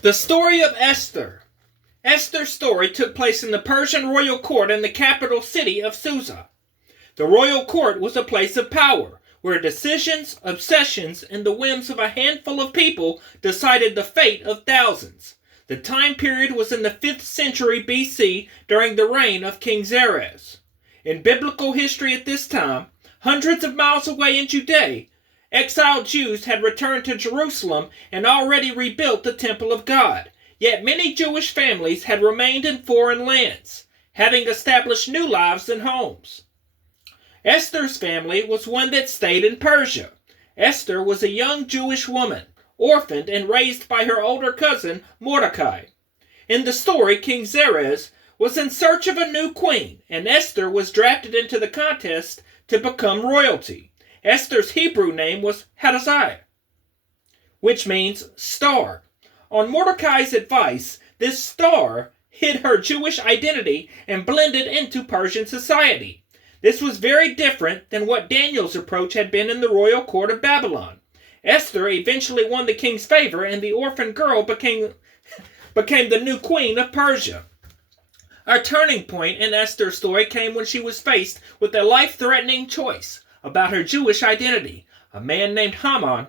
The story of Esther. Esther's story took place in the Persian royal court in the capital city of Susa. The royal court was a place of power, where decisions, obsessions, and the whims of a handful of people decided the fate of thousands. The time period was in the 5th century BC during the reign of King Xerxes. In biblical history at this time, hundreds of miles away in Judea, exiled Jews had returned to Jerusalem and already rebuilt the temple of God. Yet many Jewish families had remained in foreign lands, having established new lives and homes. Esther's family was one that stayed in Persia. Esther was a young Jewish woman, orphaned and raised by her older cousin Mordecai. In the story, King Xerxes was in search of a new queen, and Esther was drafted into the contest to become royalty. Esther's Hebrew name was Hadassah, which means star. On Mordecai's advice, this star hid her Jewish identity and blended into Persian society. This was very different than what Daniel's approach had been in the royal court of Babylon. Esther eventually won the king's favor, and the orphan girl became the new queen of Persia. A turning point in Esther's story came when she was faced with a life-threatening choice about her Jewish identity. A man named Haman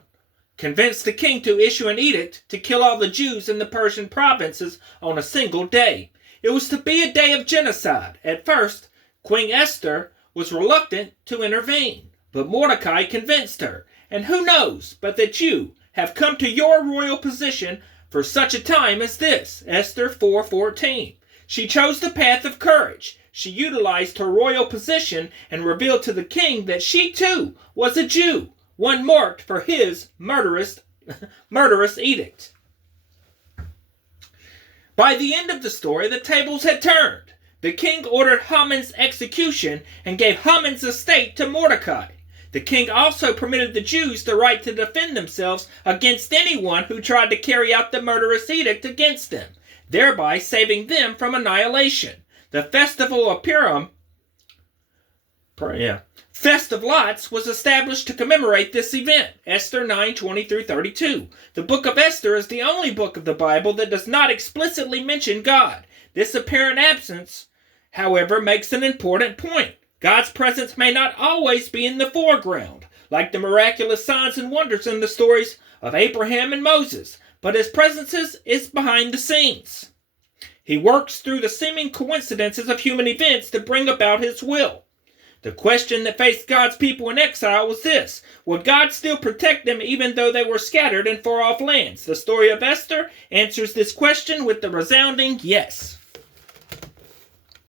convinced the king to issue an edict to kill all the Jews in the Persian provinces on a single day. It was to be a day of genocide. At first, Queen Esther was reluctant to intervene, but Mordecai convinced her. And who knows but that you have come to your royal position for such a time as this. Esther 4:14. She chose the path of courage. She utilized her royal position and revealed to the king that she too was a Jew, one marked for his murderous edict. By the end of the story, the tables had turned. The king ordered Haman's execution and gave Haman's estate to Mordecai. The king also permitted the Jews the right to defend themselves against anyone who tried to carry out the murderous edict against them, thereby saving them from annihilation. The Festival of Purim, Fest of Lots, was established to commemorate this event. Esther 9:20-32. The book of Esther is the only book of the Bible that does not explicitly mention God. This apparent absence, however, makes an important point. God's presence may not always be in the foreground, like the miraculous signs and wonders in the stories of Abraham and Moses, but his presence is behind the scenes. He works through the seeming coincidences of human events to bring about his will. The question that faced God's people in exile was this: would God still protect them even though they were scattered in far-off lands? The story of Esther answers this question with the resounding yes.